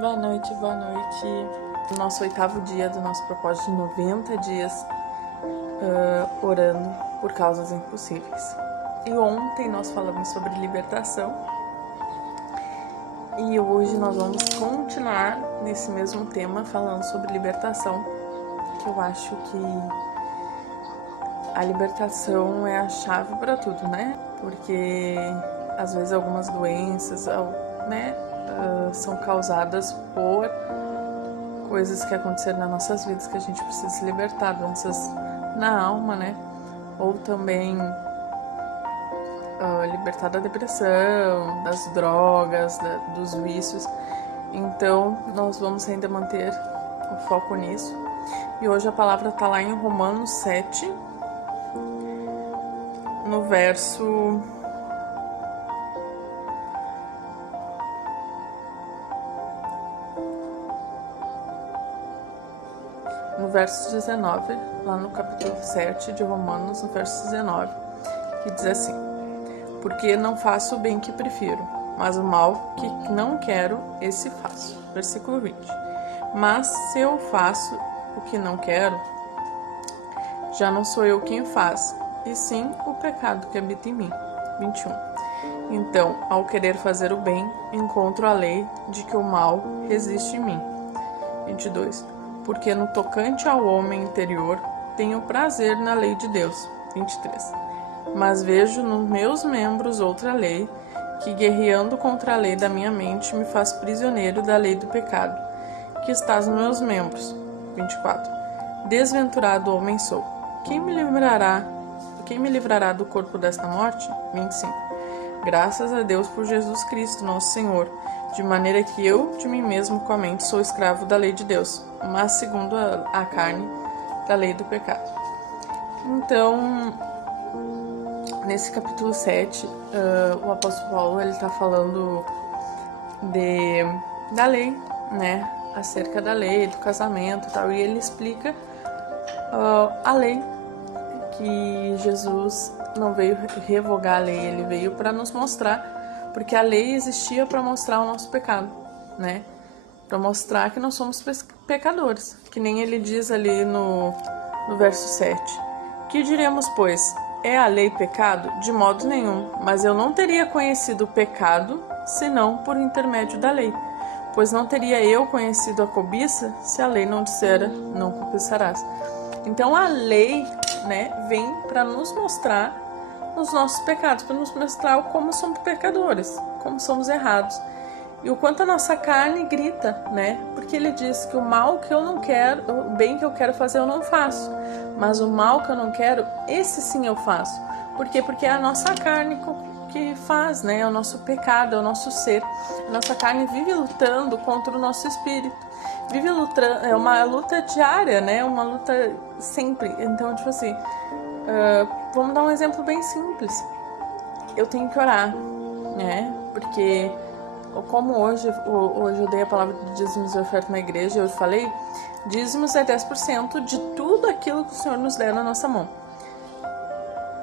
Boa noite, boa noite. Nosso 8º dia do nosso propósito de 90 dias orando por causas impossíveis. E ontem nós falamos sobre libertação e hoje nós vamos continuar nesse mesmo tema falando sobre libertação, que eu acho que a libertação é a chave para tudo, né? Porque às vezes algumas doenças, né, são causadas por coisas que aconteceram nas nossas vidas que a gente precisa se libertar, doenças na alma, né? Ou também libertar da depressão, das drogas, dos vícios. Então nós vamos ainda manter o foco nisso. E hoje a palavra está lá em Romanos 7, no verso 19, lá no capítulo 7 de Romanos, no verso 19, que diz assim: porque não faço o bem que prefiro, mas o mal que não quero, esse faço. Versículo 20. Mas se eu faço o que não quero, já não sou eu quem faz, e sim o pecado que habita em mim. 21. Então, ao querer fazer o bem, encontro a lei de que o mal resiste em mim. 22. Porque no tocante ao homem interior, tenho prazer na lei de Deus. 23. Mas vejo nos meus membros outra lei, que guerreando contra a lei da minha mente, me faz prisioneiro da lei do pecado, que está nos meus membros. 24. Desventurado homem sou. Quem me livrará do corpo desta morte? 25. Graças a Deus por Jesus Cristo, nosso Senhor, de maneira que eu, de mim mesmo, com a mente, sou escravo da lei de Deus, mas segundo a carne, da lei do pecado. Então, nesse capítulo 7, o apóstolo Paulo está falando da lei, né? Acerca da lei, do casamento e tal, e ele explica a lei, que Jesus não veio revogar a lei, ele veio para nos mostrar, porque a lei existia para mostrar o nosso pecado, né? Para mostrar que nós somos pecadores, que nem ele diz ali no verso 7. Que diremos, pois? É a lei pecado? De modo nenhum, mas eu não teria conhecido o pecado, senão por intermédio da lei. Pois não teria eu conhecido a cobiça, se a lei não dissera, não cobiçarás. Então a lei, né, vem para nos mostrar os nossos pecados, para nos mostrar como somos pecadores, como somos errados. E o quanto a nossa carne grita, né? Porque ele diz que o mal que eu não quero, o bem que eu quero fazer eu não faço. Mas o mal que eu não quero, esse sim eu faço. Por quê? Porque é a nossa carne que faz, né? É o nosso pecado, é o nosso ser. A nossa carne vive lutando contra o nosso espírito. Vive lutando, é uma luta diária, né? Uma luta sempre. Então, tipo assim, vamos dar um exemplo bem simples. Eu tenho que orar, né? Porque como hoje eu dei a palavra de dízimos e oferta na igreja, eu falei, dízimos é 10% de tudo aquilo que o Senhor nos der na nossa mão.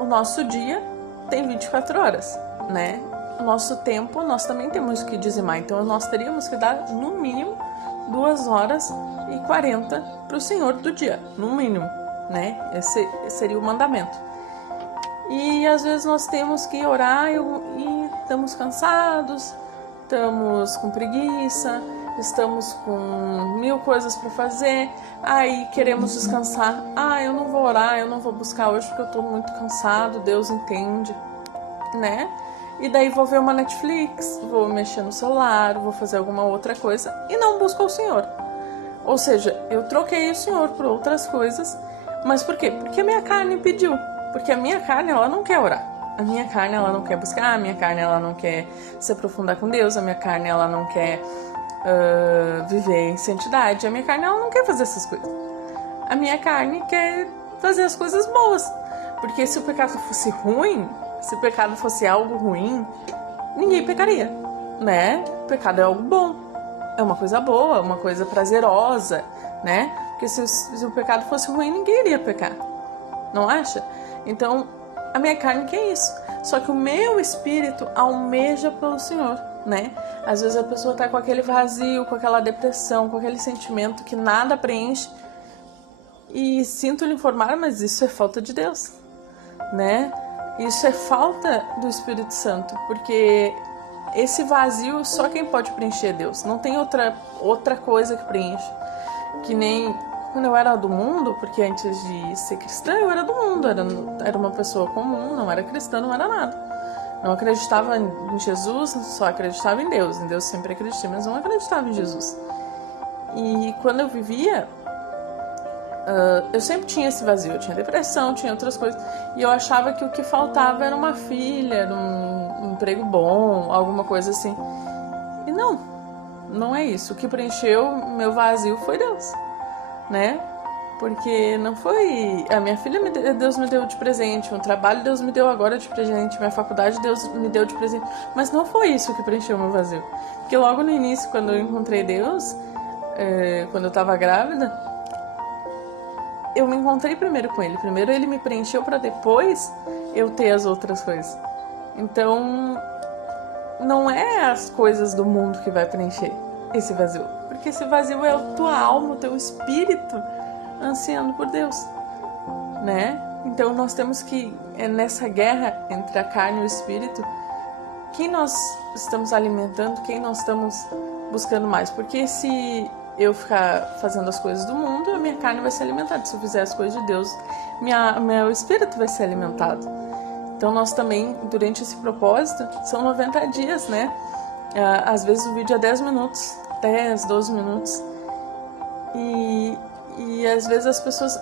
O nosso dia tem 24 horas, né? O nosso tempo, nós também temos que dizimar. Então, nós teríamos que dar, no mínimo, 2h40 para o Senhor do dia, no mínimo, né? Esse seria o mandamento. E, às vezes, nós temos que orar e estamos cansados, estamos com preguiça, estamos com 1000 coisas para fazer, aí queremos descansar. Eu não vou orar, eu não vou buscar hoje porque eu estou muito cansado, Deus entende, né? E daí vou ver uma Netflix, vou mexer no celular, vou fazer alguma outra coisa e não busco o Senhor. Ou seja, eu troquei o Senhor por outras coisas, mas por quê? Porque a minha carne pediu, porque a minha carne, ela não quer orar. A minha carne, ela não quer buscar, a minha carne, ela não quer se aprofundar com Deus, a minha carne, ela não quer viver em santidade, a minha carne, ela não quer fazer essas coisas. A minha carne quer fazer as coisas boas, porque se o pecado fosse ruim, se o pecado fosse algo ruim, ninguém pecaria, né? O pecado é algo bom, é uma coisa boa, uma coisa prazerosa, né? Porque se o pecado fosse ruim, ninguém iria pecar, não acha? Então, a minha carne quer isso. Só que o meu espírito almeja pelo Senhor. né? Às vezes a pessoa tá com aquele vazio, com aquela depressão, com aquele sentimento que nada preenche. E sinto lhe informar, mas isso é falta de Deus, né? Isso é falta do Espírito Santo, porque esse vazio só quem pode preencher é Deus. Não tem outra coisa que preenche. Que nem quando eu era do mundo, porque antes de ser cristã eu era do mundo, era uma pessoa comum, não era cristã, não era nada. Não acreditava em Jesus, só acreditava em Deus. Em Deus sempre acreditei, mas não acreditava em Jesus. E quando eu vivia, eu sempre tinha esse vazio. Eu tinha depressão, tinha outras coisas. E eu achava que o que faltava era uma filha, era um emprego bom, alguma coisa assim. E não é isso. O que preencheu meu vazio foi Deus, né? Porque não foi... A minha filha, Deus me deu de presente. O trabalho, Deus me deu agora de presente. Minha faculdade, Deus me deu de presente. Mas não foi isso que preencheu meu vazio. Porque logo no início, quando eu encontrei Deus, quando eu estava grávida, eu me encontrei primeiro com Ele. Primeiro Ele me preencheu para depois eu ter as outras coisas. Então, não é as coisas do mundo que vai preencher esse vazio. Porque esse vazio é a tua alma, o teu espírito ansiando por Deus, né? Então nós temos que, nessa guerra entre a carne e o espírito, quem nós estamos alimentando, quem nós estamos buscando mais. Porque se eu ficar fazendo as coisas do mundo, a minha carne vai ser alimentada. Se eu fizer as coisas de Deus, meu espírito vai ser alimentado. Então nós também, durante esse propósito, são 90 dias, né? Às vezes o vídeo é 10 minutos, 10, 12 minutos. E às vezes as pessoas,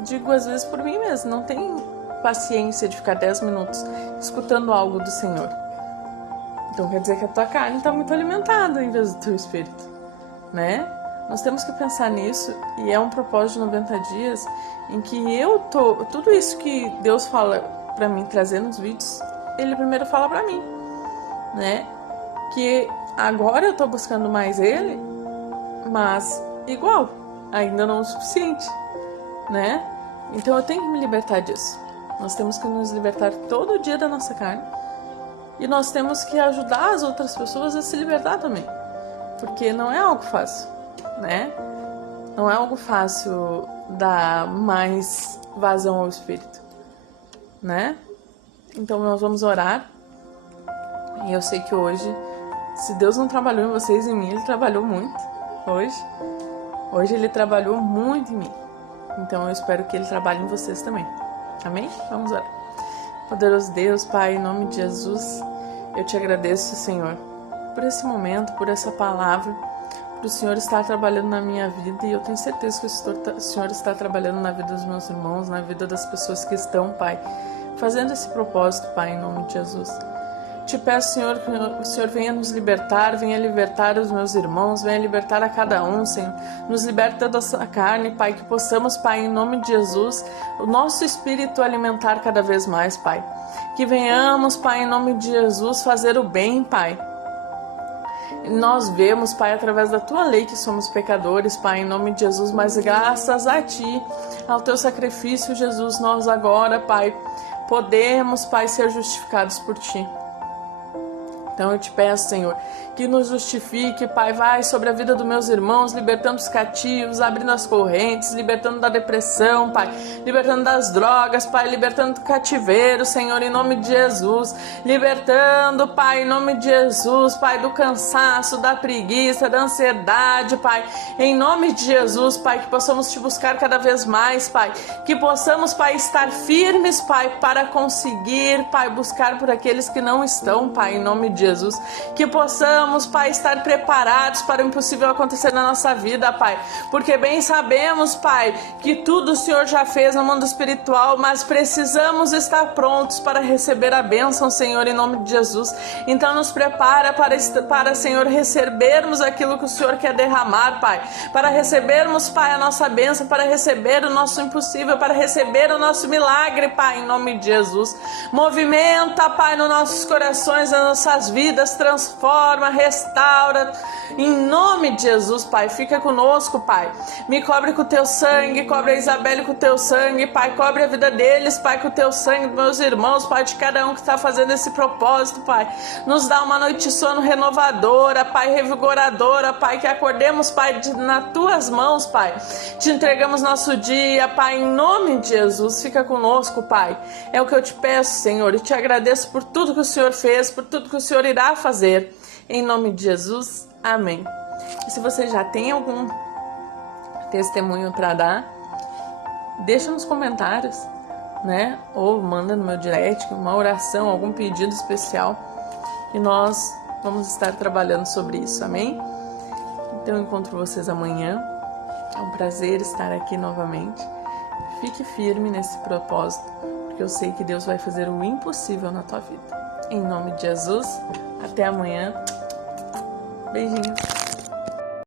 digo às vezes por mim mesmo, não tem paciência de ficar 10 minutos escutando algo do Senhor. Então quer dizer que a tua carne está muito alimentada em vez do teu espírito, né? Nós temos que pensar nisso, e é um propósito de 90 dias em que tudo isso que Deus fala para mim trazer nos vídeos, Ele primeiro fala para mim, né? Que agora eu tô buscando mais Ele, mas igual, ainda não o suficiente, né? Então eu tenho que me libertar disso. Nós temos que nos libertar todo dia da nossa carne, e nós temos que ajudar as outras pessoas a se libertar também, porque não é algo fácil, né? Não é algo fácil dar mais vazão ao Espírito, né? Então nós vamos orar, e eu sei que hoje, se Deus não trabalhou em vocês e em mim, Ele trabalhou muito hoje Ele trabalhou muito em mim. Então eu espero que Ele trabalhe em vocês também. Amém? Vamos orar. Poderoso Deus, Pai, em nome de Jesus, eu te agradeço, Senhor, por esse momento, por essa palavra, por o Senhor estar trabalhando na minha vida, e eu tenho certeza que o Senhor está trabalhando na vida dos meus irmãos, na vida das pessoas que estão, Pai, fazendo esse propósito, Pai, em nome de Jesus. Te peço, Senhor, que o Senhor venha nos libertar, venha libertar os meus irmãos, venha libertar a cada um, Senhor. Nos liberta da nossa carne, Pai, que possamos, Pai, em nome de Jesus, o nosso espírito alimentar cada vez mais, Pai. Que venhamos, Pai, em nome de Jesus, fazer o bem, Pai. Nós vemos, Pai, através da Tua lei que somos pecadores, Pai, em nome de Jesus, mas graças a Ti, ao Teu sacrifício, Jesus, nós agora, Pai, podemos, Pai, ser justificados por Ti. Então eu te peço, Senhor, que nos justifique, Pai, vai sobre a vida dos meus irmãos, libertando os cativos, abrindo as correntes, libertando da depressão, Pai, libertando das drogas, Pai, libertando do cativeiro, Senhor, em nome de Jesus, libertando, Pai, em nome de Jesus, Pai, do cansaço, da preguiça, da ansiedade, Pai, em nome de Jesus, Pai, que possamos te buscar cada vez mais, Pai, que possamos, Pai, estar firmes, Pai, para conseguir, Pai, buscar por aqueles que não estão, Pai, em nome de Jesus, que possamos, Pai, estar preparados para o impossível acontecer na nossa vida, Pai, porque bem sabemos, Pai, que tudo o Senhor já fez no mundo espiritual, mas precisamos estar prontos para receber a bênção, Senhor, em nome de Jesus. Então nos prepara para Senhor, recebermos aquilo que o Senhor quer derramar, Pai, para recebermos, Pai, a nossa bênção, para receber o nosso impossível, para receber o nosso milagre, Pai, em nome de Jesus. Movimenta, Pai, nos nossos corações, nas nossas vidas, transforma, restaura, Em nome de Jesus, Pai, fica conosco, Pai. Me cobre com o teu sangue, cobre a Isabelle com o teu sangue, Pai, cobre a vida deles, Pai, com o teu sangue, dos meus irmãos, Pai, de cada um que está fazendo esse propósito, Pai. Nos dá uma noite de sono renovadora, Pai, revigoradora, Pai, que acordemos, Pai, nas tuas mãos, Pai. Te entregamos nosso dia, Pai, em nome de Jesus, fica conosco, Pai. É o que eu te peço, Senhor, e te agradeço por tudo que o Senhor fez, por tudo que o Senhor irá fazer. Em nome de Jesus, amém. E se você já tem algum testemunho para dar, deixa nos comentários, né? Ou manda no meu direct uma oração, algum pedido especial, e nós vamos estar trabalhando sobre isso, amém? Então eu encontro vocês amanhã. É um prazer estar aqui novamente. Fique firme nesse propósito, porque eu sei que Deus vai fazer o impossível na tua vida. Em nome de Jesus, até amanhã. Beijinhos.